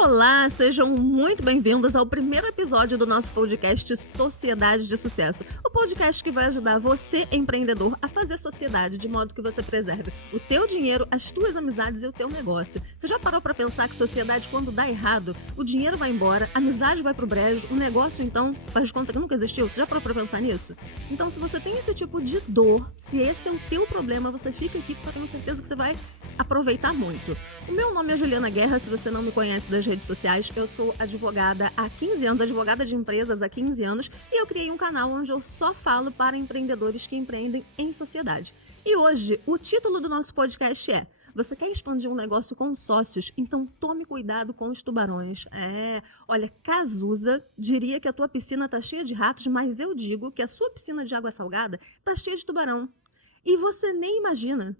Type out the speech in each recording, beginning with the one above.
Olá, sejam muito bem-vindos ao primeiro episódio do nosso podcast Sociedade de Sucesso. O podcast que vai ajudar você, empreendedor, a fazer sociedade de modo que você preserve o teu dinheiro, as tuas amizades e o teu negócio. Você já parou para pensar que sociedade, quando dá errado, o dinheiro vai embora, a amizade vai pro brejo, o negócio, então, faz de conta que nunca existiu? Você já parou para pensar nisso? Então, se você tem esse tipo de dor, se esse é o teu problema, você fica aqui porque eu tenho certeza que você vai aproveitar muito. O meu nome é Juliana Guerra, se você não me conhece das redes sociais, eu sou advogada há 15 anos, advogada de empresas há 15 anos, e eu criei um canal onde eu só falo para empreendedores que empreendem em sociedade. E hoje, o título do nosso podcast é: você quer expandir um negócio com sócios? Então tome cuidado com os tubarões. Olha, Cazuza diria que a tua piscina tá cheia de ratos, mas eu digo que a sua piscina de água salgada tá cheia de tubarão. E você nem imagina.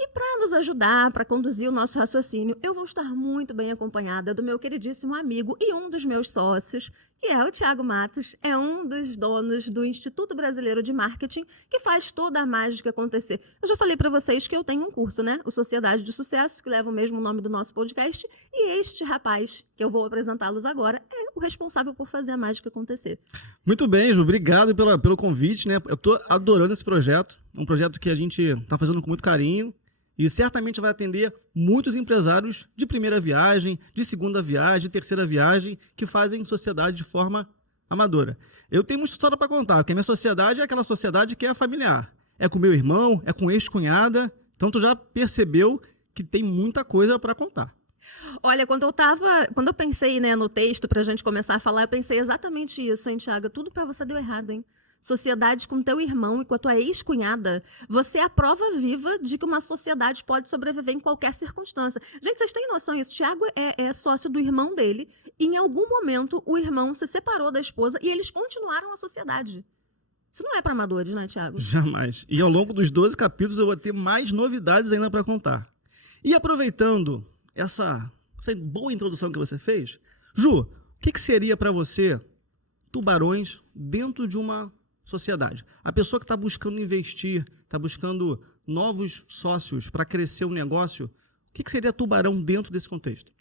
E para nos ajudar, para conduzir o nosso raciocínio, eu vou estar muito bem acompanhada do meu queridíssimo amigo e um dos meus sócios, que é o Thiago Matos, é um dos donos do Instituto Brasileiro de Marketing, que faz toda a mágica acontecer. Eu já falei para vocês que eu tenho um curso, né? O Sociedade de Sucesso, que leva o mesmo nome do nosso podcast, e este rapaz, que eu vou apresentá-los agora, é o responsável por fazer a mágica acontecer. Muito bem, Ju, obrigado pelo convite, né? Eu estou adorando esse projeto, é um projeto que a gente está fazendo com muito carinho, e certamente vai atender muitos empresários de primeira viagem, de segunda viagem, de terceira viagem, que fazem sociedade de forma amadora. Eu tenho muita história para contar, porque a minha sociedade é aquela sociedade que é familiar. É com meu irmão, é com ex-cunhada, então tu já percebeu que tem muita coisa para contar. Olha, quando eu pensei, né, no texto pra gente começar a falar, eu pensei exatamente isso, hein, Thiago? Tudo pra você deu errado, hein? Sociedade com teu irmão e com a tua ex-cunhada, você é a prova viva de que uma sociedade pode sobreviver em qualquer circunstância. Gente, vocês têm noção disso? Thiago é sócio do irmão dele e em algum momento o irmão se separou da esposa e eles continuaram a sociedade. Isso não é para amadores, né, Thiago? Jamais. E ao longo dos 12 capítulos eu vou ter mais novidades ainda para contar. E aproveitando essa boa introdução que você fez, Ju, o que seria para você tubarões dentro de uma sociedade? A pessoa que está buscando investir, está buscando novos sócios para crescer o negócio, o que seria tubarão dentro desse contexto?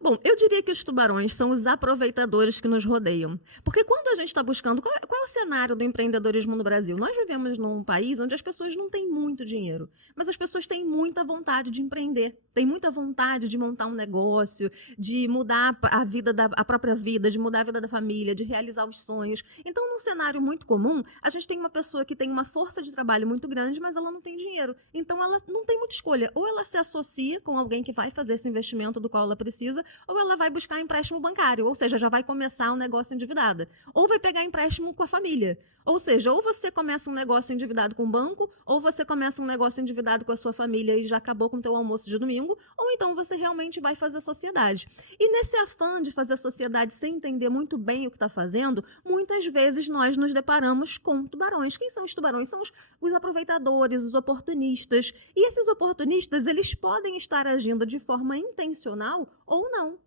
Bom, eu diria que os tubarões são os aproveitadores que nos rodeiam. Porque quando a gente está buscando... Qual é o cenário do empreendedorismo no Brasil? Nós vivemos num país onde as pessoas não têm muito dinheiro, mas as pessoas têm muita vontade de empreender, têm muita vontade de montar um negócio, de mudar a própria vida, de mudar a vida da família, de realizar os sonhos. Então, num cenário muito comum, a gente tem uma pessoa que tem uma força de trabalho muito grande, mas ela não tem dinheiro. Então, ela não tem muita escolha. Ou ela se associa com alguém que vai fazer esse investimento do qual ela precisa, ou ela vai buscar empréstimo bancário, ou seja, já vai começar um negócio endividado. Ou vai pegar empréstimo com a família. Ou seja, ou você começa um negócio endividado com o banco, ou você começa um negócio endividado com a sua família e já acabou com o teu almoço de domingo, ou então você realmente vai fazer sociedade. E nesse afã de fazer sociedade sem entender muito bem o que está fazendo, muitas vezes nós nos deparamos com tubarões. Quem são os tubarões? São os aproveitadores, os oportunistas. E esses oportunistas, eles podem estar agindo de forma intencional ou não.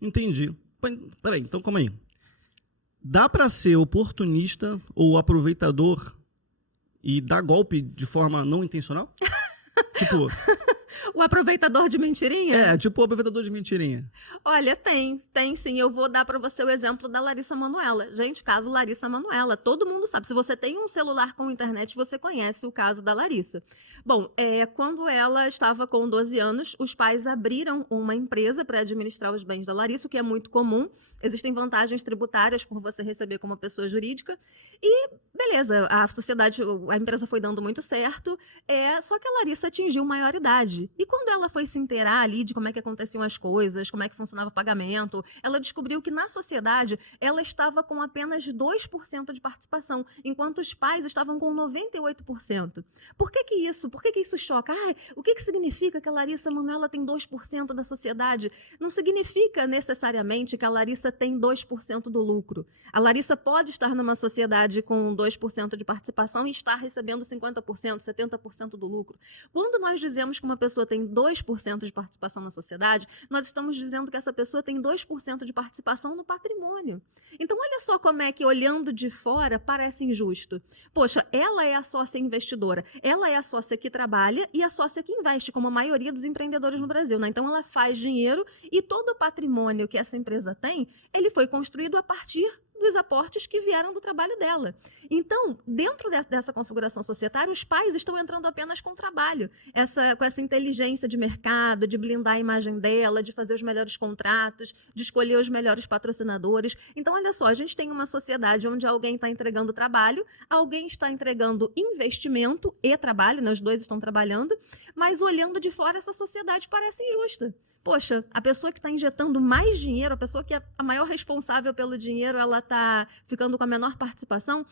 Entendi. Peraí, então calma aí. Dá para ser oportunista ou aproveitador e dar golpe de forma não intencional? Tipo... O aproveitador de mentirinha? Tipo o aproveitador de mentirinha. Olha, tem sim. Eu vou dar para você o exemplo da Larissa Manoela. Gente, caso Larissa Manoela, todo mundo sabe. Se você tem um celular com internet, você conhece o caso da Larissa. Bom, quando ela estava com 12 anos, os pais abriram uma empresa para administrar os bens da Larissa, o que é muito comum. Existem vantagens tributárias por você receber como pessoa jurídica. E, beleza, a empresa foi dando muito certo, só que a Larissa atingiu maioridade. E quando ela foi se inteirar ali de como é que aconteciam as coisas, como é que funcionava o pagamento, ela descobriu que na sociedade ela estava com apenas 2% de participação, enquanto os pais estavam com 98%. Por que isso? Por que isso choca? O que significa que a Larissa Manoela tem 2% da sociedade? Não significa necessariamente que a Larissa tem 2% do lucro. A Larissa pode estar numa sociedade com 2% de participação e estar recebendo 50%, 70% do lucro. Quando nós dizemos que uma pessoa pessoa tem 2% de participação na sociedade, nós estamos dizendo que essa pessoa tem 2% de participação no patrimônio. Então, olha só como é que, olhando de fora, parece injusto. Poxa, ela é a sócia investidora, ela é a sócia que trabalha e a sócia que investe, como a maioria dos empreendedores no Brasil, né? Então, ela faz dinheiro e todo o patrimônio que essa empresa tem, ele foi construído a partir dos aportes que vieram do trabalho dela. Então, dentro dessa configuração societária, os pais estão entrando apenas com trabalho, com essa inteligência de mercado, de blindar a imagem dela, de fazer os melhores contratos, de escolher os melhores patrocinadores. Então, olha só, a gente tem uma sociedade onde alguém está entregando trabalho, alguém está entregando investimento e trabalho, né? Os dois estão trabalhando, mas olhando de fora, essa sociedade parece injusta. Poxa, a pessoa que está injetando mais dinheiro, a pessoa que é a maior responsável pelo dinheiro, ela está ficando com a menor participação.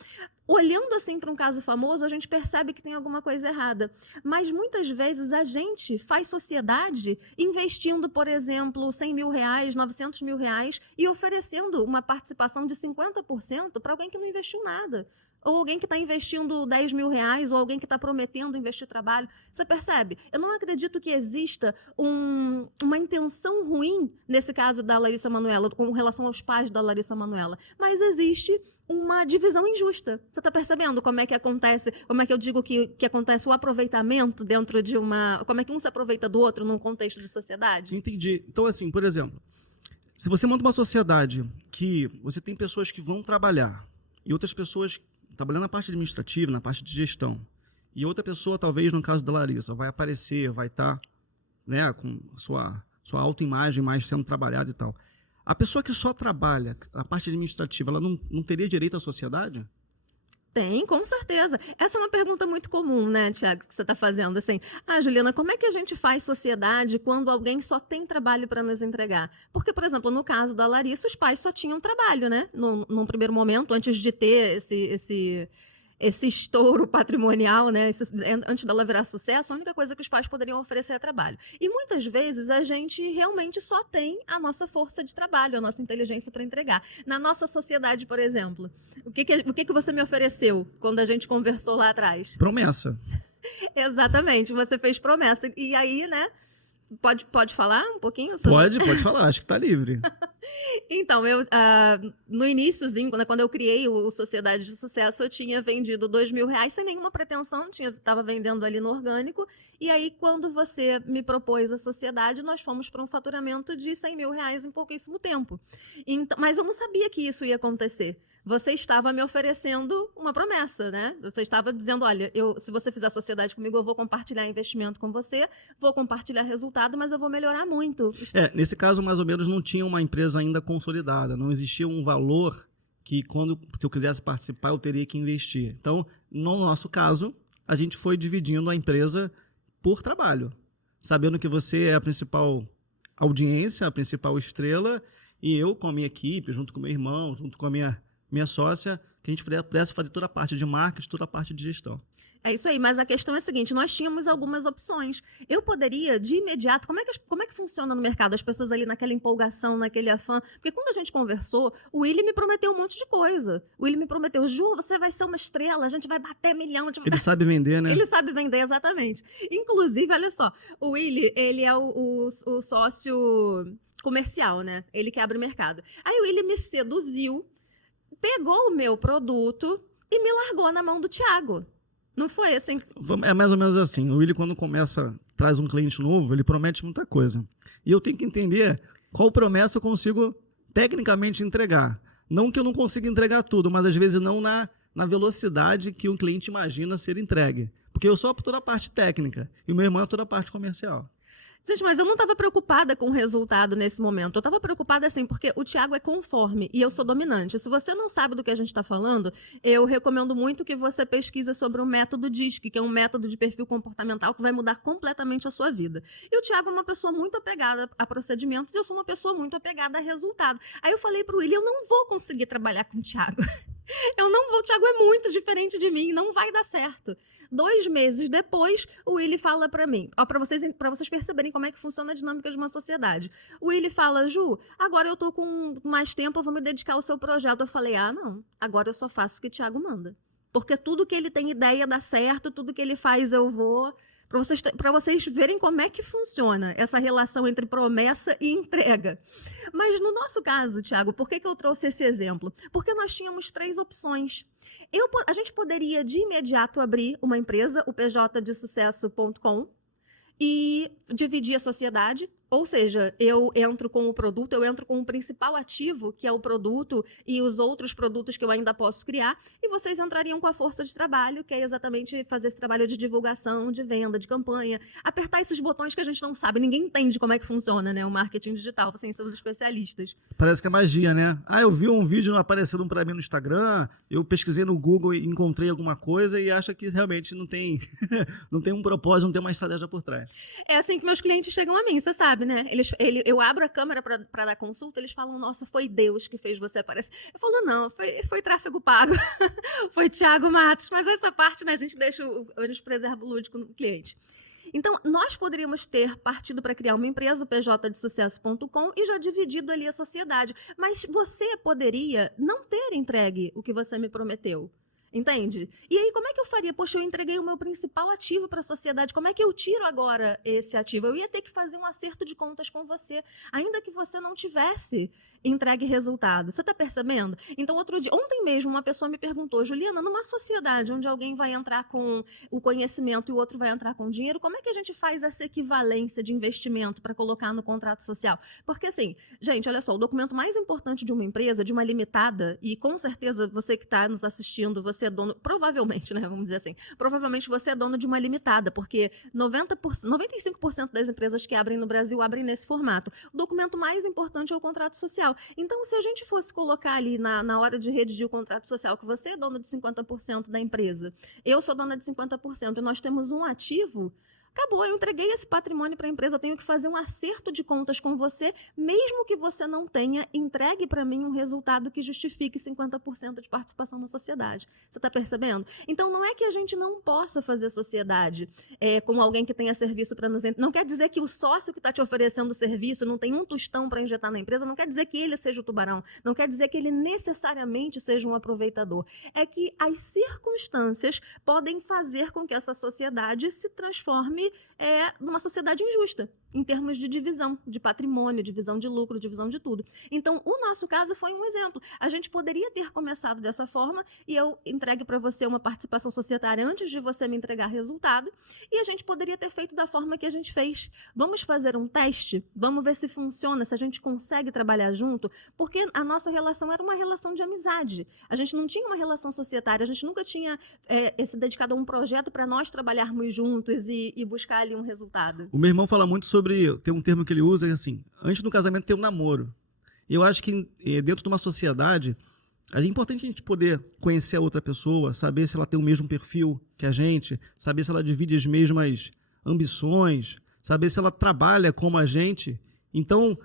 Olhando assim para um caso famoso, a gente percebe que tem alguma coisa errada. Mas muitas vezes a gente faz sociedade investindo, por exemplo, R$100 mil, R$900 mil e oferecendo uma participação de 50% para alguém que não investiu nada. Ou alguém que está investindo R$10 mil, ou alguém que está prometendo investir trabalho. Você percebe? Eu não acredito que exista uma intenção ruim, nesse caso da Larissa Manoela, com relação aos pais da Larissa Manoela, mas existe uma divisão injusta. Você está percebendo como é que acontece, como é que eu digo que acontece o aproveitamento dentro de uma... Como é que um se aproveita do outro num contexto de sociedade? Entendi. Então, assim, por exemplo, se você monta uma sociedade que você tem pessoas que vão trabalhar e outras pessoas trabalhando na parte administrativa, na parte de gestão, e outra pessoa, talvez no caso da Larissa, vai aparecer, vai estar, né, com sua autoimagem mais sendo trabalhada e tal. A pessoa que só trabalha a parte administrativa, ela não teria direito à sociedade? Tem, com certeza. Essa é uma pergunta muito comum, né, Tiago, que você está fazendo. Assim, Juliana, como é que a gente faz sociedade quando alguém só tem trabalho para nos entregar? Porque, por exemplo, no caso da Larissa, os pais só tinham trabalho, né? Num primeiro momento, antes de ter esse estouro patrimonial, né? Antes dela virar sucesso, a única coisa que os pais poderiam oferecer é trabalho. E muitas vezes a gente realmente só tem a nossa força de trabalho, a nossa inteligência para entregar. Na nossa sociedade, por exemplo, o que você me ofereceu quando a gente conversou lá atrás? Promessa. Exatamente, você fez promessa. E aí, né? Pode falar um pouquinho sobre... Pode falar, acho que está livre. Então, no iniciozinho, quando eu criei o Sociedade de Sucesso, eu tinha vendido R$2 mil sem nenhuma pretensão, estava vendendo ali no orgânico. E aí, quando você me propôs a sociedade, nós fomos para um faturamento de R$100 mil em pouquíssimo tempo. Então, mas eu não sabia que isso ia acontecer. Você estava me oferecendo uma promessa, né? Você estava dizendo, olha, se você fizer sociedade comigo, eu vou compartilhar investimento com você, vou compartilhar resultado, mas eu vou melhorar muito. Nesse caso, mais ou menos, não tinha uma empresa ainda consolidada, não existia um valor que, se eu quisesse participar, eu teria que investir. Então, no nosso caso, a gente foi dividindo a empresa por trabalho, sabendo que você é a principal audiência, a principal estrela, e eu, com a minha equipe, junto com meu irmão, junto com a minha sócia, que a gente pudesse fazer toda a parte de marketing, toda a parte de gestão. É isso aí, mas a questão é a seguinte, nós tínhamos algumas opções. Eu poderia, de imediato, como é que funciona no mercado? As pessoas ali naquela empolgação, naquele afã. Porque quando a gente conversou, o Willy me prometeu um monte de coisa. O Willy me prometeu, Ju, você vai ser uma estrela, a gente vai bater milhão. Ele sabe vender, né? Ele sabe vender, exatamente. Inclusive, olha só, o Willy, ele é o sócio comercial, né? Ele que abre o mercado. Aí o Willy me seduziu, pegou o meu produto e me largou na mão do Thiago. Não foi assim? É mais ou menos assim. O Willy, quando traz um cliente novo, ele promete muita coisa. E eu tenho que entender qual promessa eu consigo tecnicamente entregar. Não que eu não consiga entregar tudo, mas às vezes não na velocidade que um cliente imagina ser entregue. Porque eu sou toda a parte técnica e o meu irmão é toda a parte comercial. Gente, mas eu não estava preocupada com o resultado nesse momento. Eu estava preocupada, assim, porque o Thiago é conforme e eu sou dominante. Se você não sabe do que a gente está falando, eu recomendo muito que você pesquise sobre o método DISC, que é um método de perfil comportamental que vai mudar completamente a sua vida. E o Thiago é uma pessoa muito apegada a procedimentos e eu sou uma pessoa muito apegada a resultado. Aí eu falei para o William, eu não vou conseguir trabalhar com o Thiago. Eu não vou, o Thiago é muito diferente de mim, não vai dar certo. 2 meses depois, o Willy fala para mim, para vocês perceberem como é que funciona a dinâmica de uma sociedade. O Willy fala, Ju, agora eu tô com mais tempo, eu vou me dedicar ao seu projeto. Eu falei, não, agora eu só faço o que o Thiago manda. Porque tudo que ele tem ideia dá certo, tudo que ele faz eu vou... para vocês verem como é que funciona essa relação entre promessa e entrega. Mas no nosso caso, Thiago, por que eu trouxe esse exemplo? Porque nós tínhamos 3 opções. A gente poderia de imediato abrir uma empresa, o pjdesucesso.com, e dividir a sociedade. Ou seja, eu entro com o produto, eu entro com o principal ativo, que é o produto, e os outros produtos que eu ainda posso criar, e vocês entrariam com a força de trabalho, que é exatamente fazer esse trabalho de divulgação, de venda, de campanha, apertar esses botões que a gente não sabe, ninguém entende como é que funciona, né? O marketing digital, vocês são os especialistas. Parece que é magia, né? Eu vi um vídeo aparecendo para mim no Instagram, eu pesquisei no Google e encontrei alguma coisa e acho que realmente não tem, não tem um propósito, não tem uma estratégia por trás. É assim que meus clientes chegam a mim, você sabe, né? Eu abro a câmera para dar consulta, eles falam, nossa, foi Deus que fez você aparecer. Eu falo, não, foi tráfego pago, foi Thiago Matos, mas essa parte, né, a gente preserva o lúdico no cliente. Então, nós poderíamos ter partido para criar uma empresa, o pjdesucesso.com, e já dividido ali a sociedade. Mas você poderia não ter entregue o que você me prometeu. Entende? E aí, como é que eu faria? Poxa, eu entreguei o meu principal ativo para a sociedade. Como é que eu tiro agora esse ativo? Eu ia ter que fazer um acerto de contas com você, ainda que você não tivesse entregue resultado. Você está percebendo? Então, ontem mesmo, uma pessoa me perguntou, Juliana, numa sociedade onde alguém vai entrar com o conhecimento e o outro vai entrar com dinheiro, como é que a gente faz essa equivalência de investimento para colocar no contrato social? Porque assim, gente, olha só, o documento mais importante de uma empresa, de uma limitada, e com certeza você que está nos assistindo, você é dono, provavelmente, né, vamos dizer assim, provavelmente você é dono de uma limitada, porque 95% das empresas que abrem no Brasil abrem nesse formato. O documento mais importante é o contrato social. Então, se a gente fosse colocar ali na hora de redigir o contrato social, que você é dono de 50% da empresa, eu sou dona de 50%, e nós temos um ativo, acabou, eu entreguei esse patrimônio para a empresa, eu tenho que fazer um acerto de contas com você, mesmo que você não tenha, entregue para mim um resultado que justifique 50% de participação na sociedade. Você está percebendo? Então, não é que a gente não possa fazer sociedade com alguém que tenha serviço para nos... Não quer dizer que o sócio que está te oferecendo serviço não tem um tostão para injetar na empresa, não quer dizer que ele seja o tubarão, não quer dizer que ele necessariamente seja um aproveitador. É que as circunstâncias podem fazer com que essa sociedade se transforme numa sociedade injusta, em termos de divisão de patrimônio, divisão de lucro, divisão de tudo. Então, o nosso caso foi um exemplo. A gente poderia ter começado dessa forma e eu entregue para você uma participação societária antes de você me entregar resultado, e a gente poderia ter feito da forma que a gente fez. Vamos fazer um teste? Vamos ver se funciona, se a gente consegue trabalhar junto? Porque a nossa relação era uma relação de amizade. A gente não tinha uma relação societária, a gente nunca tinha se dedicado a um projeto para nós trabalharmos juntos e buscar ali um resultado. O meu irmão fala muito sobre, tem um termo que ele usa, assim, antes do casamento tem um namoro. Eu acho que dentro de uma sociedade, é importante a gente poder conhecer a outra pessoa, saber se ela tem o mesmo perfil que a gente, saber se ela divide as mesmas ambições, saber se ela trabalha como a gente. Então,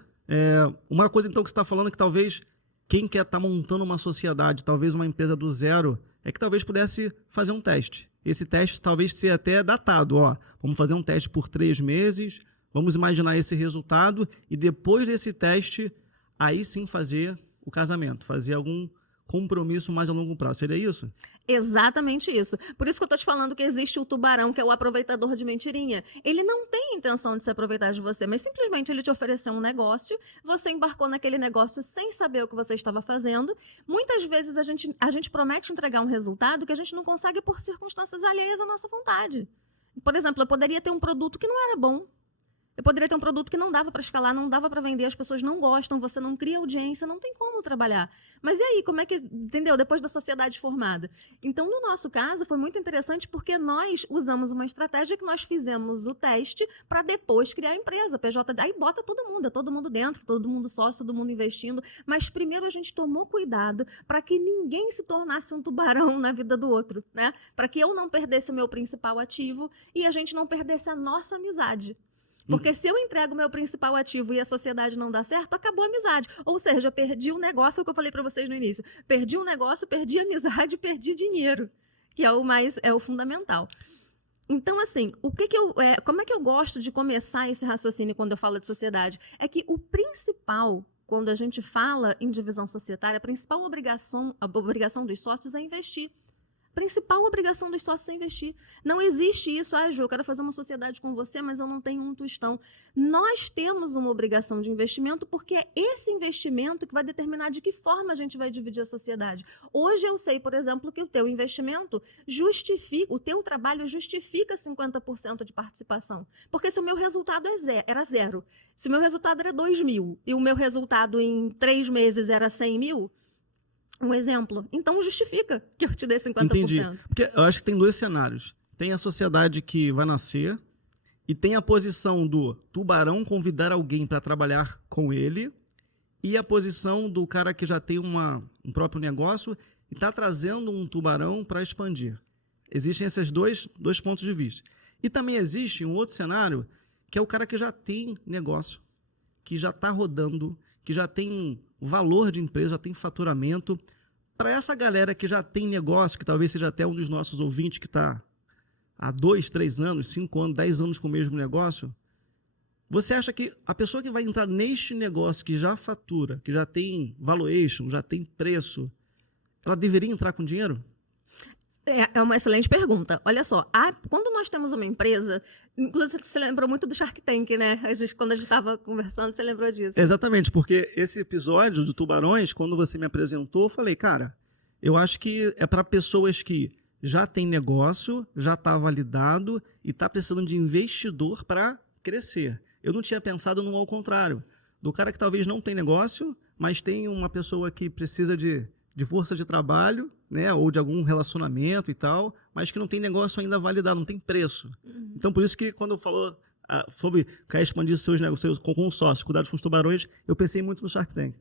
uma coisa então que você está falando é que talvez quem quer estar montando uma sociedade, talvez uma empresa do zero, é que talvez pudesse fazer um teste. Esse teste talvez seja até datado. Vamos fazer um teste por 3 meses, vamos imaginar esse resultado e depois desse teste, aí sim fazer o casamento, fazer algum compromisso mais a longo prazo. Seria isso? Exatamente isso. Por isso que eu estou te falando que existe o tubarão, que é o aproveitador de mentirinha. Ele não tem intenção de se aproveitar de você, mas simplesmente ele te ofereceu um negócio, você embarcou naquele negócio sem saber o que você estava fazendo. Muitas vezes a gente promete entregar um resultado que a gente não consegue por circunstâncias alheias à nossa vontade. Por exemplo, eu poderia ter um produto que não era bom. Eu poderia ter um produto que não dava para escalar, não dava para vender, as pessoas não gostam, você não cria audiência, não tem como trabalhar. Mas e aí, como é que, entendeu? Depois da sociedade formada. Então, no nosso caso, foi muito interessante porque nós usamos uma estratégia que nós fizemos o teste para depois criar a empresa, PJ. Aí bota todo mundo dentro, todo mundo sócio, todo mundo investindo. Mas primeiro a gente tomou cuidado para que ninguém se tornasse um tubarão na vida do outro, né? Para que eu não perdesse o meu principal ativo e a gente não perdesse a nossa amizade. Porque se eu entrego o meu principal ativo e a sociedade não dá certo, acabou a amizade. Ou seja, perdi o negócio, é o que eu falei para vocês no início. Perdi o negócio, perdi a amizade, perdi dinheiro, que é o fundamental. Então, assim, como é que eu gosto de começar esse raciocínio quando eu falo de sociedade? É que o principal, quando a gente fala em divisão societária, a principal obrigação dos sócios é investir. principal obrigação dos sócios é investir. Não existe isso, Ju, eu quero fazer uma sociedade com você, mas eu não tenho um tostão. Nós temos uma obrigação de investimento porque é esse investimento que vai determinar de que forma a gente vai dividir a sociedade. Hoje eu sei, por exemplo, que o teu investimento justifica, o teu trabalho justifica 50% de participação. Porque se o meu resultado era zero, se o meu resultado era 2.000 e o meu resultado em 3 meses era 100 mil, um exemplo, então justifica que eu te dê 50%. Entendi. Porque eu acho que tem 2 cenários. Tem a sociedade que vai nascer e tem a posição do tubarão convidar alguém para trabalhar com ele e a posição do cara que já tem um próprio negócio e está trazendo um tubarão para expandir. Existem esses dois pontos de vista. E também existe um outro cenário que é o cara que já tem negócio, que já está rodando, que já tem valor de empresa, já tem faturamento. Para essa galera que já tem negócio, que talvez seja até um dos nossos ouvintes que está há 2, 3 anos, 5 anos, 10 anos com o mesmo negócio, você acha que a pessoa que vai entrar neste negócio, que já fatura, que já tem valuation, já tem preço, ela deveria entrar com dinheiro? É uma excelente pergunta. Olha só, quando nós temos uma empresa, inclusive você lembrou muito do Shark Tank, né? Quando a gente estava conversando, você lembrou disso. Exatamente, porque esse episódio do Tubarões, quando você me apresentou, eu falei, cara, eu acho que é para pessoas que já têm negócio, já está validado e está precisando de investidor para crescer. Eu não tinha pensado no ao contrário, do cara que talvez não tem negócio, mas tem uma pessoa que precisa de força de trabalho, né, ou de algum relacionamento e tal, mas que não tem negócio ainda validado, não tem preço. Então, por isso que quando eu falou sobre quer expandir seus negócios com um sócio, cuidado com os tubarões, eu pensei muito no Shark Tank.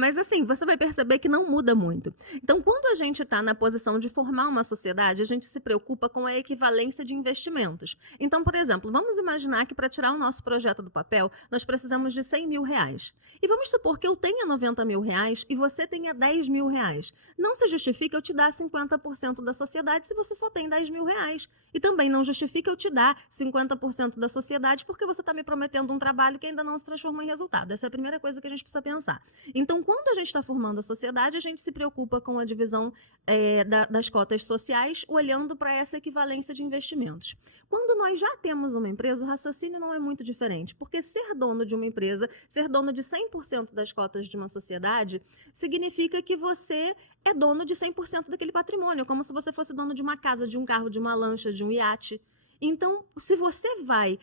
Mas assim, você vai perceber que não muda muito. Então, quando a gente está na posição de formar uma sociedade, a gente se preocupa com a equivalência de investimentos. Então, por exemplo, vamos imaginar que para tirar o nosso projeto do papel, nós precisamos de 100 mil reais. E vamos supor que eu tenha 90 mil reais e você tenha 10 mil reais. Não se justifica eu te dar 50% da sociedade se você só tem 10 mil reais. E também não justifica eu te dar 50% da sociedade porque você está me prometendo um trabalho que ainda não se transformou em resultado. Essa é a primeira coisa que a gente precisa pensar. Então, quando a gente está formando a sociedade, a gente se preocupa com a divisão das cotas sociais, olhando para essa equivalência de investimentos. Quando nós já temos uma empresa, o raciocínio não é muito diferente, porque ser dono de uma empresa, ser dono de 100% das cotas de uma sociedade, significa que você é dono de 100% daquele patrimônio, como se você fosse dono de uma casa, de um carro, de uma lancha, de um iate. Então, se você vai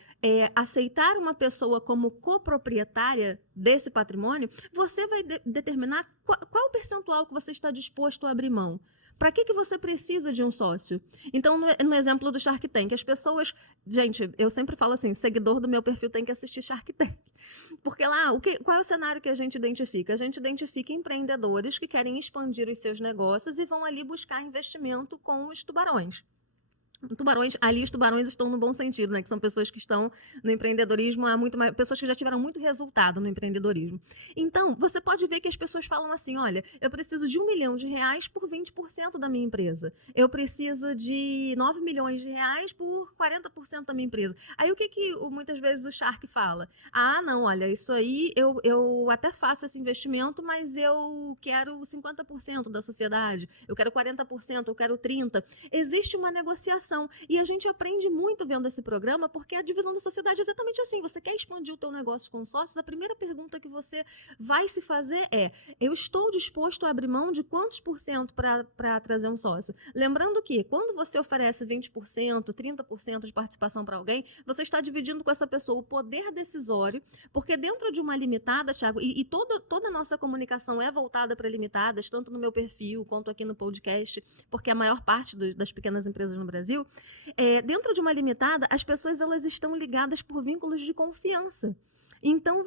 aceitar uma pessoa como coproprietária desse patrimônio, você vai determinar qual o percentual que você está disposto a abrir mão. Para que você precisa de um sócio? Então, no exemplo do Shark Tank, as pessoas... Gente, eu sempre falo assim, seguidor do meu perfil tem que assistir Shark Tank. Porque lá, qual é o cenário que a gente identifica? A gente identifica empreendedores que querem expandir os seus negócios e vão ali buscar investimento com os tubarões. Ali os tubarões estão no bom sentido, né? Que são pessoas que estão no empreendedorismo há muito mais, pessoas que já tiveram muito resultado no empreendedorismo. Então, você pode ver que as pessoas falam assim, olha, eu preciso de R$1 milhão por 20% da minha empresa. Eu preciso de 9 milhões de reais por 40% da minha empresa. Aí o que muitas vezes o Shark fala? Não, olha, isso aí eu até faço esse investimento, mas eu quero 50% da sociedade, eu quero 40%, eu quero 30%. Existe uma negociação. E a gente aprende muito vendo esse programa, porque a divisão da sociedade é exatamente assim. Você quer expandir o teu negócio com sócios, a primeira pergunta que você vai se fazer é: eu estou disposto a abrir mão de quantos por cento para trazer um sócio? Lembrando que quando você oferece 20%, 30% de participação para alguém, você está dividindo com essa pessoa o poder decisório, porque dentro de uma limitada, Thiago, e toda a nossa comunicação é voltada para limitadas, tanto no meu perfil quanto aqui no podcast, porque a maior parte das pequenas empresas no Brasil, dentro de uma limitada, as pessoas elas estão ligadas por vínculos de confiança. Então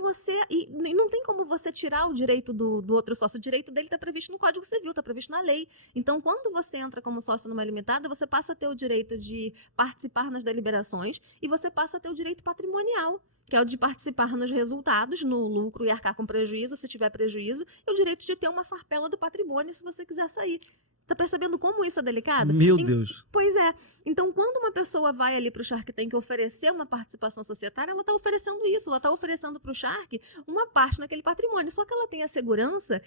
e não tem como você tirar o direito do outro sócio. O direito dele está previsto no Código Civil, está previsto na lei. Então, quando você entra como sócio numa limitada, você passa a ter o direito de participar nas deliberações e você passa a ter o direito patrimonial, que é o de participar nos resultados, no lucro e arcar com prejuízo, se tiver prejuízo, e o direito de ter uma farpela do patrimônio se você quiser sair. Tá percebendo como isso é delicado? Meu Deus. Pois é. Então, quando uma pessoa vai ali para o Shark Tank oferecer uma participação societária, ela está oferecendo isso, ela está oferecendo para o Shark uma parte naquele patrimônio. Só que ela tem a segurança,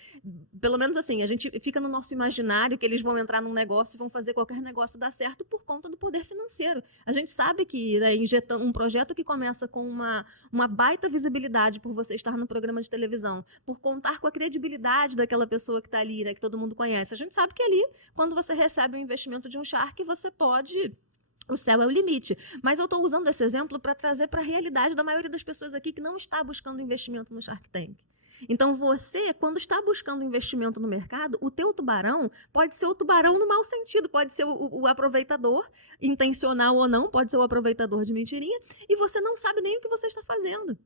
pelo menos assim, a gente fica no nosso imaginário que eles vão entrar num negócio e vão fazer qualquer negócio dar certo por conta do poder financeiro. A gente sabe que, né, injetando um projeto que começa com uma baita visibilidade por você estar no programa de televisão, por contar com a credibilidade daquela pessoa que está ali, né, que todo mundo conhece. A gente sabe que ali, quando você recebe um investimento de um Shark, você pode... O céu é o limite. Mas eu estou usando esse exemplo para trazer para a realidade da maioria das pessoas aqui que não está buscando investimento no Shark Tank. Então você, quando está buscando investimento no mercado, o teu tubarão pode ser o tubarão no mau sentido, pode ser o aproveitador, intencional ou não, pode ser o aproveitador de mentirinha, e você não sabe nem o que você está fazendo.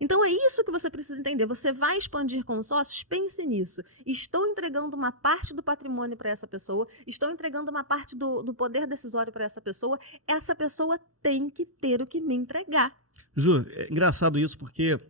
Então é isso que você precisa entender. Você vai expandir consórcios? Pense nisso. Estou entregando uma parte do patrimônio para essa pessoa, estou entregando uma parte do poder decisório para essa pessoa tem que ter o que me entregar. Ju, é engraçado isso porque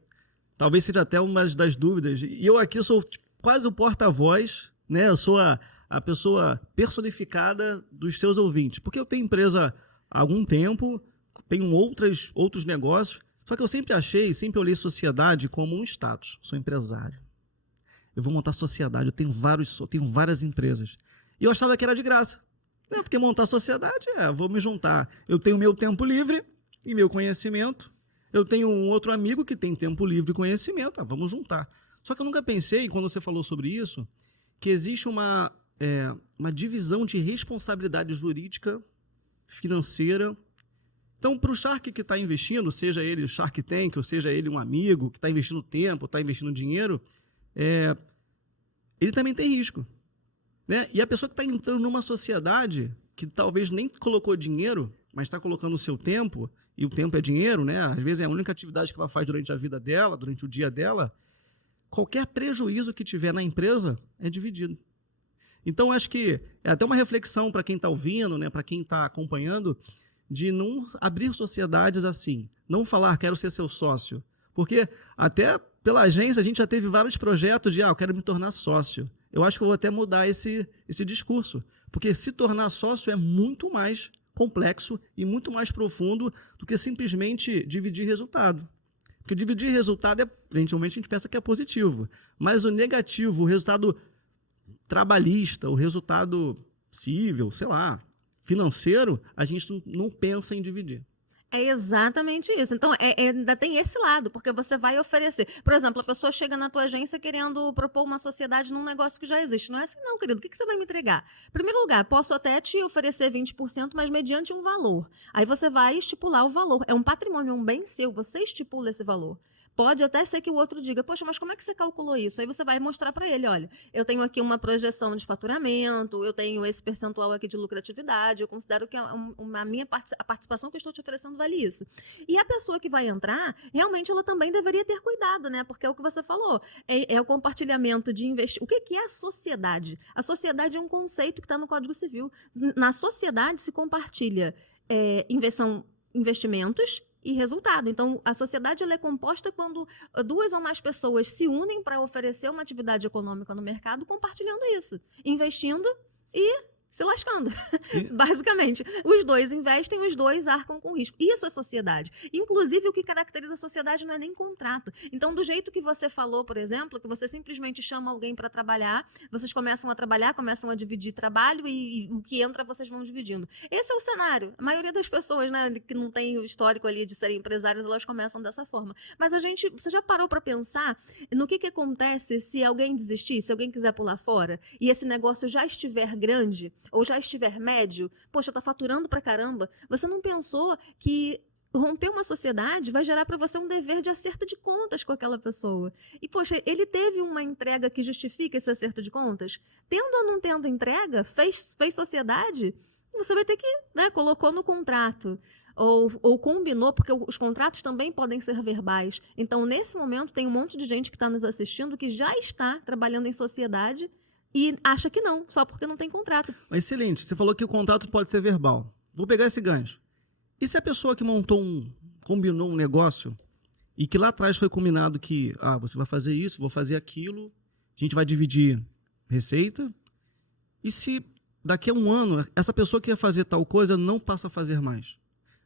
talvez seja até uma das dúvidas. E eu aqui sou quase o porta-voz, né? Eu sou a pessoa personificada dos seus ouvintes. Porque eu tenho empresa há algum tempo, tenho outros negócios. Só que eu sempre olhei sociedade como um status. Sou empresário. Eu vou montar sociedade, eu tenho várias empresas. E eu achava que era de graça. Porque montar sociedade vou me juntar. Eu tenho meu tempo livre e meu conhecimento. Eu tenho um outro amigo que tem tempo livre e conhecimento. Vamos juntar. Só que eu nunca pensei, quando você falou sobre isso, que existe uma divisão de responsabilidade jurídica, financeira. Então, para o Shark que está investindo, seja ele Shark Tank, ou seja ele um amigo que está investindo tempo, está investindo dinheiro, ele também tem risco. Né? E a pessoa que está entrando numa sociedade que talvez nem colocou dinheiro, mas está colocando o seu tempo, e o tempo é dinheiro, né? Às vezes é a única atividade que ela faz durante a vida dela, durante o dia dela, qualquer prejuízo que tiver na empresa é dividido. Então, acho que é até uma reflexão para quem está ouvindo, né? Para quem está acompanhando, de não abrir sociedades assim, não falar quero ser seu sócio, porque até pela agência a gente já teve vários projetos de eu quero me tornar sócio. Eu acho que eu vou até mudar esse discurso, porque se tornar sócio é muito mais complexo e muito mais profundo do que simplesmente dividir resultado. Porque dividir resultado, eventualmente a gente pensa que é positivo, mas o negativo, o resultado trabalhista, o resultado civil, sei lá, financeiro, a gente não pensa em dividir. É exatamente isso. Então, ainda tem esse lado, porque você vai oferecer. Por exemplo, a pessoa chega na tua agência querendo propor uma sociedade num negócio que já existe. Não é assim, não, querido. O que você vai me entregar? Em primeiro lugar, posso até te oferecer 20%, mas mediante um valor. Aí você vai estipular o valor. É um patrimônio, um bem seu. Você estipula esse valor. Pode até ser que o outro diga, poxa, mas como é que você calculou isso? Aí você vai mostrar para ele, olha, eu tenho aqui uma projeção de faturamento, eu tenho esse percentual aqui de lucratividade, eu considero que a participação que eu estou te oferecendo vale isso. E a pessoa que vai entrar, realmente ela também deveria ter cuidado, né? Porque é o que você falou, é o compartilhamento de investimento. O que é a sociedade? A sociedade é um conceito que está no Código Civil. Na sociedade se compartilha investimentos e resultado. Então, a sociedade ela é composta quando duas ou mais pessoas se unem para oferecer uma atividade econômica no mercado, compartilhando isso, investindo e se lascando, basicamente. Os dois investem, os dois arcam com risco. Isso é sociedade. Inclusive, o que caracteriza a sociedade não é nem contrato. Então, do jeito que você falou, por exemplo, que você simplesmente chama alguém para trabalhar, vocês começam a trabalhar, começam a dividir trabalho e o que entra vocês vão dividindo. Esse é o cenário. A maioria das pessoas, né, que não tem o histórico ali de serem empresários, elas começam dessa forma. Mas você já parou para pensar no que acontece se alguém desistir, se alguém quiser pular fora e esse negócio já estiver grande ou já estiver médio, poxa, tá faturando pra caramba, você não pensou que romper uma sociedade vai gerar para você um dever de acerto de contas com aquela pessoa. E, poxa, ele teve uma entrega que justifica esse acerto de contas? Tendo ou não tendo entrega, fez sociedade, você vai ter que, né, colocou no contrato. Ou combinou, porque os contratos também podem ser verbais. Então, nesse momento, tem um monte de gente que está nos assistindo que já está trabalhando em sociedade e acha que não, só porque não tem contrato. Excelente. Você falou que o contrato pode ser verbal. Vou pegar esse gancho. E se a pessoa que combinou um negócio e que lá atrás foi combinado que você vai fazer isso, vou fazer aquilo, a gente vai dividir receita, e se daqui a um ano, essa pessoa que ia fazer tal coisa não passa a fazer mais.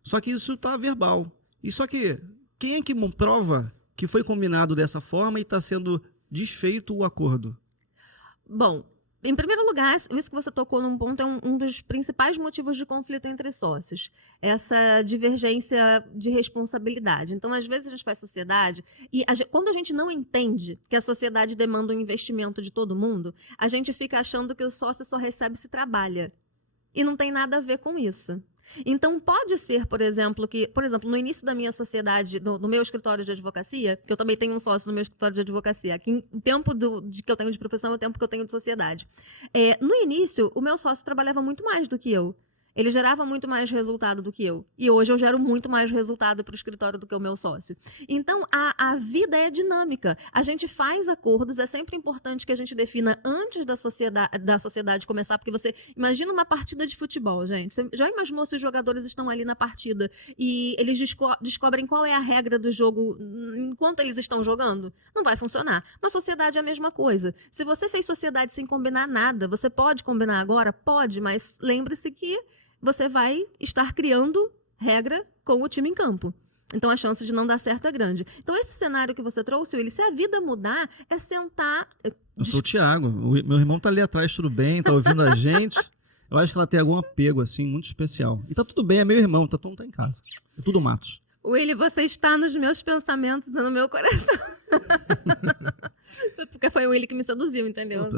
Só que isso está verbal. E só que quem é que prova que foi combinado dessa forma e está sendo desfeito o acordo? Bom, em primeiro lugar, isso que você tocou num ponto é um dos principais motivos de conflito entre sócios. Essa divergência de responsabilidade. Então, às vezes, a gente faz sociedade e quando a gente não entende que a sociedade demanda um investimento de todo mundo, a gente fica achando que o sócio só recebe se trabalha. E não tem nada a ver com isso. Então, pode ser, por exemplo, no início da minha sociedade, no meu escritório de advocacia, que eu também tenho um sócio no meu escritório de advocacia, que o tempo que eu tenho de profissão é o tempo que eu tenho de sociedade. No início, o meu sócio trabalhava muito mais do que eu. Ele gerava muito mais resultado do que eu. E hoje eu gero muito mais resultado para o escritório do que o meu sócio. Então, a vida é dinâmica. A gente faz acordos, é sempre importante que a gente defina antes da sociedade começar, porque você imagina uma partida de futebol, gente. Você já imaginou se os jogadores estão ali na partida e eles descobrem qual é a regra do jogo enquanto eles estão jogando? Não vai funcionar. Uma sociedade é a mesma coisa. Se você fez sociedade sem combinar nada, você pode combinar agora? Pode, mas lembre-se que você vai estar criando regra com o time em campo. Então, a chance de não dar certo é grande. Então, esse cenário que você trouxe, Willy, se a vida mudar, é sentar... Eu sou o Thiago. Meu irmão tá ali atrás, tudo bem, tá ouvindo a gente. Eu acho que ela tem algum apego, assim, muito especial. E tá tudo bem, é meu irmão, todo mundo tá em casa. É tudo Matos. Willy, você está nos meus pensamentos e no meu coração. Porque foi o Willy que me seduziu, entendeu?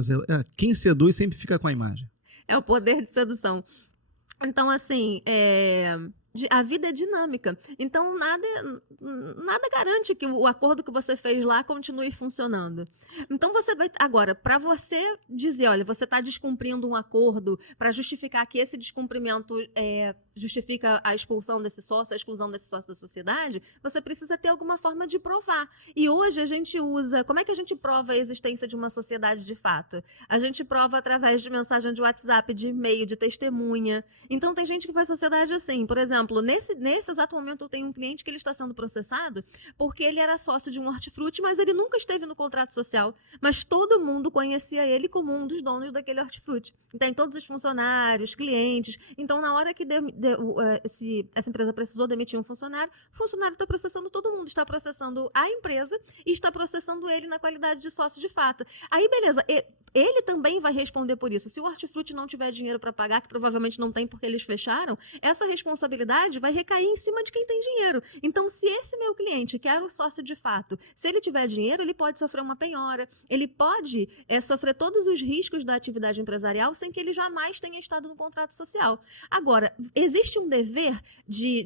Quem seduz sempre fica com a imagem. É o poder de sedução. Então, assim, a vida é dinâmica. Então, nada garante que o acordo que você fez lá continue funcionando. Então, você vai... Agora, para você dizer, olha, você está descumprindo um acordo para justificar que esse descumprimento justifica a expulsão desse sócio, a exclusão desse sócio da sociedade, você precisa ter alguma forma de provar. E hoje a gente usa... Como é que a gente prova a existência de uma sociedade de fato? A gente prova através de mensagem de WhatsApp, de e-mail, de testemunha. Então, tem gente que faz sociedade assim. Por exemplo, nesse exato momento eu tenho um cliente que ele está sendo processado porque ele era sócio de um hortifruti, mas ele nunca esteve no contrato social. Mas todo mundo conhecia ele como um dos donos daquele hortifruti. Então, todos os funcionários, clientes. Então, na hora que essa empresa precisou demitir um funcionário, o funcionário está processando todo mundo. Está processando a empresa e está processando ele na qualidade de sócio de fato. Aí, beleza. Ele também vai responder por isso. Se o hortifruti não tiver dinheiro para pagar, que provavelmente não tem porque eles fecharam, essa responsabilidade vai recair em cima de quem tem dinheiro. Então, se esse meu cliente, que era o sócio de fato, se ele tiver dinheiro, ele pode sofrer uma penhora, ele pode sofrer todos os riscos da atividade empresarial sem que ele jamais tenha estado no contrato social. Agora, existe um dever de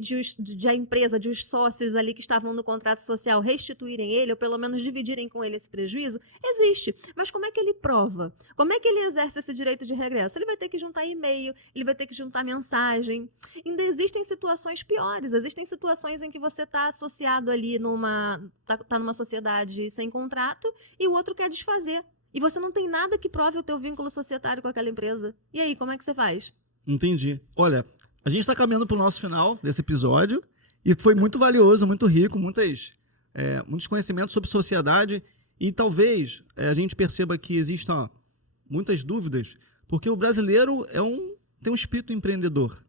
a empresa, de os sócios ali que estavam no contrato social restituírem ele, ou pelo menos dividirem com ele esse prejuízo? Existe. Mas como é que ele prova? Como é que ele exerce esse direito de regresso? Ele vai ter que juntar e-mail, ele vai ter que juntar mensagem. Ainda existem situações piores, existem situações em que você está associado ali tá numa sociedade sem contrato e o outro quer desfazer. E você não tem nada que prove o teu vínculo societário com aquela empresa. E aí, como é que você faz? Entendi. Olha, a gente está caminhando para o nosso final desse episódio e foi muito valioso, muito rico, muitos conhecimentos sobre sociedade. E talvez a gente perceba que existam muitas dúvidas, porque o brasileiro tem um espírito empreendedor.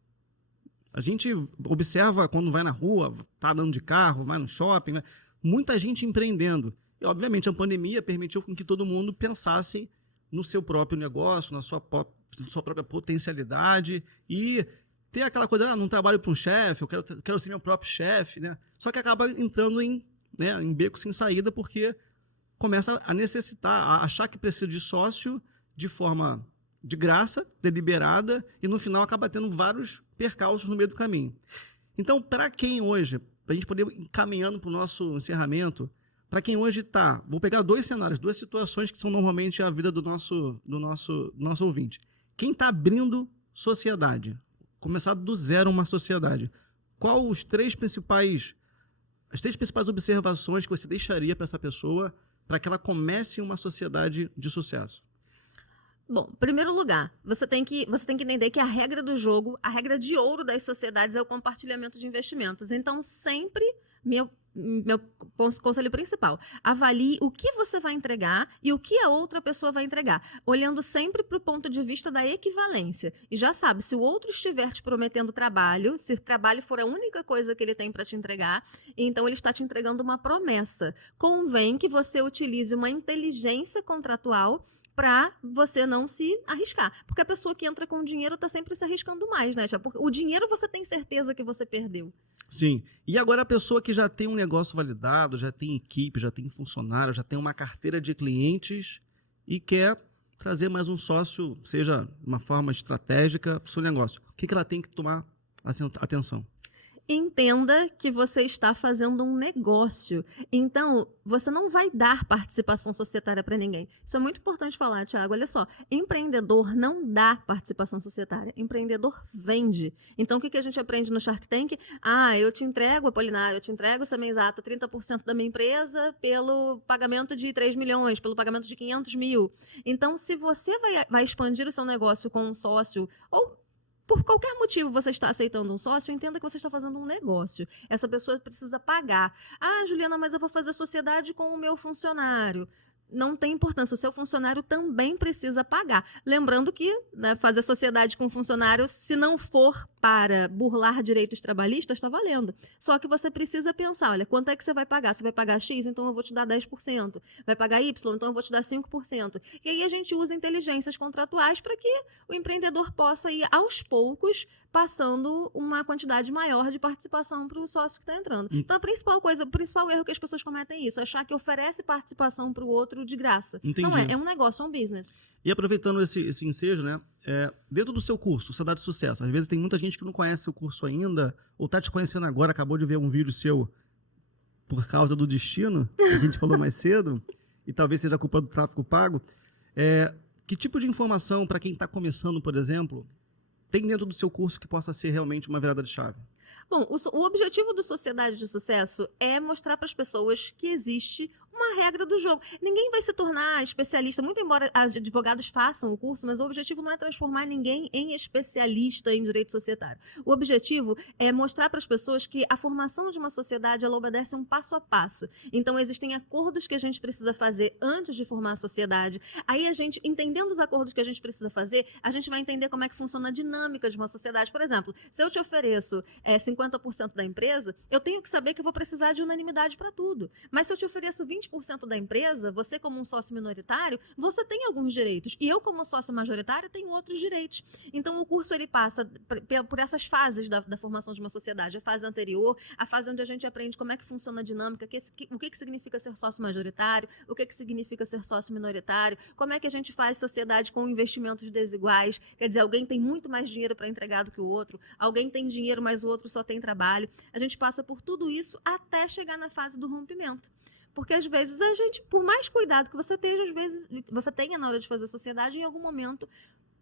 A gente observa quando vai na rua, está andando de carro, vai no shopping, muita gente empreendendo. E, obviamente, a pandemia permitiu que todo mundo pensasse no seu próprio negócio, na sua própria potencialidade e ter aquela coisa, não trabalho para um chefe, eu quero ser meu próprio chefe, né? Só que acaba entrando em beco sem saída porque começa a necessitar, a achar que precisa de sócio de forma de graça, deliberada, e no final acaba tendo vários percalços no meio do caminho. Então, para quem hoje, para a gente poder ir caminhando para o nosso encerramento, para quem hoje está, vou pegar dois cenários, duas situações que são normalmente a vida do nosso ouvinte. Quem está abrindo sociedade, começar do zero uma sociedade, qual as três principais observações que você deixaria para essa pessoa para que ela comece uma sociedade de sucesso? Bom, em primeiro lugar, você tem que entender que a regra do jogo, a regra de ouro das sociedades é o compartilhamento de investimentos. Então, sempre, meu conselho principal. Avalie o que você vai entregar e o que a outra pessoa vai entregar, olhando sempre para o ponto de vista da equivalência. E já sabe, se o outro estiver te prometendo trabalho, se trabalho for a única coisa que ele tem para te entregar, então ele está te entregando uma promessa. Convém que você utilize uma inteligência contratual para você não se arriscar. Porque a pessoa que entra com dinheiro está sempre se arriscando mais, né? Porque o dinheiro você tem certeza que você perdeu. Sim. E agora a pessoa que já tem um negócio validado, já tem equipe, já tem funcionário, já tem uma carteira de clientes e quer trazer mais um sócio, seja de uma forma estratégica para o seu negócio. O que ela tem que tomar atenção? Entenda que você está fazendo um negócio. Então, você não vai dar participação societária para ninguém. Isso é muito importante falar, Thiago. Olha só, empreendedor não dá participação societária. Empreendedor vende. Então, o que a gente aprende no Shark Tank? Eu te entrego, Apolinário, eu te entrego essa mesata 30% da minha empresa pelo pagamento de 3 milhões, pelo pagamento de 500 mil. Então, se você vai expandir o seu negócio com um sócio ou por qualquer motivo você está aceitando um sócio, entenda que você está fazendo um negócio. Essa pessoa precisa pagar. Juliana, mas eu vou fazer sociedade com o meu funcionário. Não tem importância, o seu funcionário também precisa pagar. Lembrando que, né, fazer sociedade com funcionário, se não for para burlar direitos trabalhistas, está valendo. Só que você precisa pensar, olha, quanto é que você vai pagar? Você vai pagar X, então eu vou te dar 10%. Vai pagar Y, então eu vou te dar 5%. E aí a gente usa inteligências contratuais para que o empreendedor possa ir aos poucos passando uma quantidade maior de participação para o sócio que está entrando. Então, o principal erro que as pessoas cometem é isso, achar que oferece participação para o outro de graça. Entendi. Não é um negócio, é um business. E aproveitando esse ensejo, né, dentro do seu curso, Sociedade de Sucesso, às vezes tem muita gente que não conhece o curso ainda, ou está te conhecendo agora, acabou de ver um vídeo seu por causa do destino, que a gente falou mais cedo, e talvez seja culpa do tráfego pago. Que tipo de informação, para quem está começando, por exemplo, tem dentro do seu curso que possa ser realmente uma virada de chave? Bom, o objetivo do Sociedade de Sucesso é mostrar para as pessoas que existe uma regra do jogo. Ninguém vai se tornar especialista, muito embora advogados façam o curso, mas o objetivo não é transformar ninguém em especialista em direito societário. O objetivo é mostrar para as pessoas que a formação de uma sociedade, ela obedece um passo a passo. Então, existem acordos que a gente precisa fazer antes de formar a sociedade. Aí, entendendo os acordos que a gente precisa fazer, a gente vai entender como é que funciona a dinâmica de uma sociedade. Por exemplo, se eu te ofereço 50% da empresa, eu tenho que saber que eu vou precisar de unanimidade para tudo. Mas se eu te ofereço 20% da empresa, você como um sócio minoritário, você tem alguns direitos. E eu como sócio majoritário tenho outros direitos. Então o curso ele passa por essas fases da formação de uma sociedade. A fase anterior, a fase onde a gente aprende como é que funciona a dinâmica, o que significa ser sócio majoritário, o que significa ser sócio minoritário, como é que a gente faz sociedade com investimentos desiguais. Quer dizer, alguém tem muito mais dinheiro para entregar do que o outro, alguém tem dinheiro, mas o outro só tem trabalho. A gente passa por tudo isso até chegar na fase do rompimento. Porque às vezes a gente, por mais cuidado que você tenha, às vezes você tenha na hora de fazer sociedade, em algum momento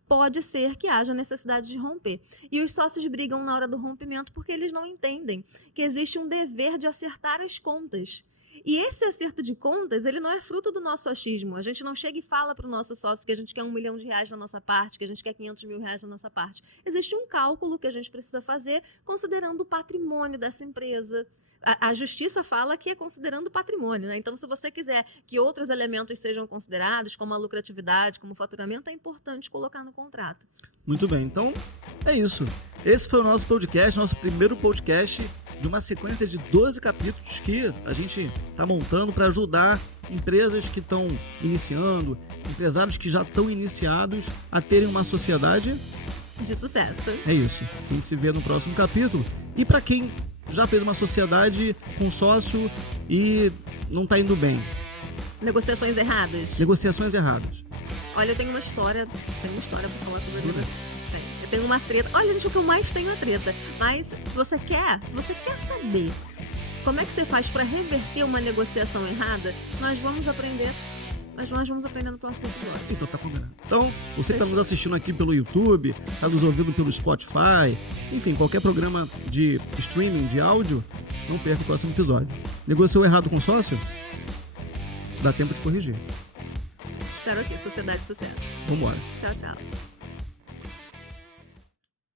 pode ser que haja necessidade de romper. E os sócios brigam na hora do rompimento porque eles não entendem que existe um dever de acertar as contas. E esse acerto de contas, ele não é fruto do nosso achismo. A gente não chega e fala para o nosso sócio que a gente quer R$1 milhão na nossa parte, que a gente quer R$500 mil na nossa parte. Existe um cálculo que a gente precisa fazer considerando o patrimônio dessa empresa. A justiça fala que é considerando patrimônio, né? Então, se você quiser que outros elementos sejam considerados, como a lucratividade, como o faturamento, é importante colocar no contrato. Muito bem, então é isso. Esse foi o nosso podcast, nosso primeiro podcast de uma sequência de 12 capítulos que a gente está montando para ajudar empresas que estão iniciando, empresários que já estão iniciados a terem uma sociedade de sucesso. É isso. A gente se vê no próximo capítulo. E para quem já fez uma sociedade com sócio e não está indo bem? Negociações erradas? Negociações erradas. Olha, eu tenho uma história para falar sobre negociação. Eu tenho uma treta. Olha, gente, o que eu mais tenho é treta. Mas se você quer saber como é que você faz para reverter uma negociação errada, nós vamos aprender no próximo episódio. Então tá combinado. Então, você que está nos assistindo aqui pelo YouTube, está nos ouvindo pelo Spotify, enfim, qualquer programa de streaming, de áudio, não perca o próximo episódio. Negociou errado com o sócio? Dá tempo de corrigir. Espero aqui, Sociedade de Sucesso. Vambora. Tchau, tchau.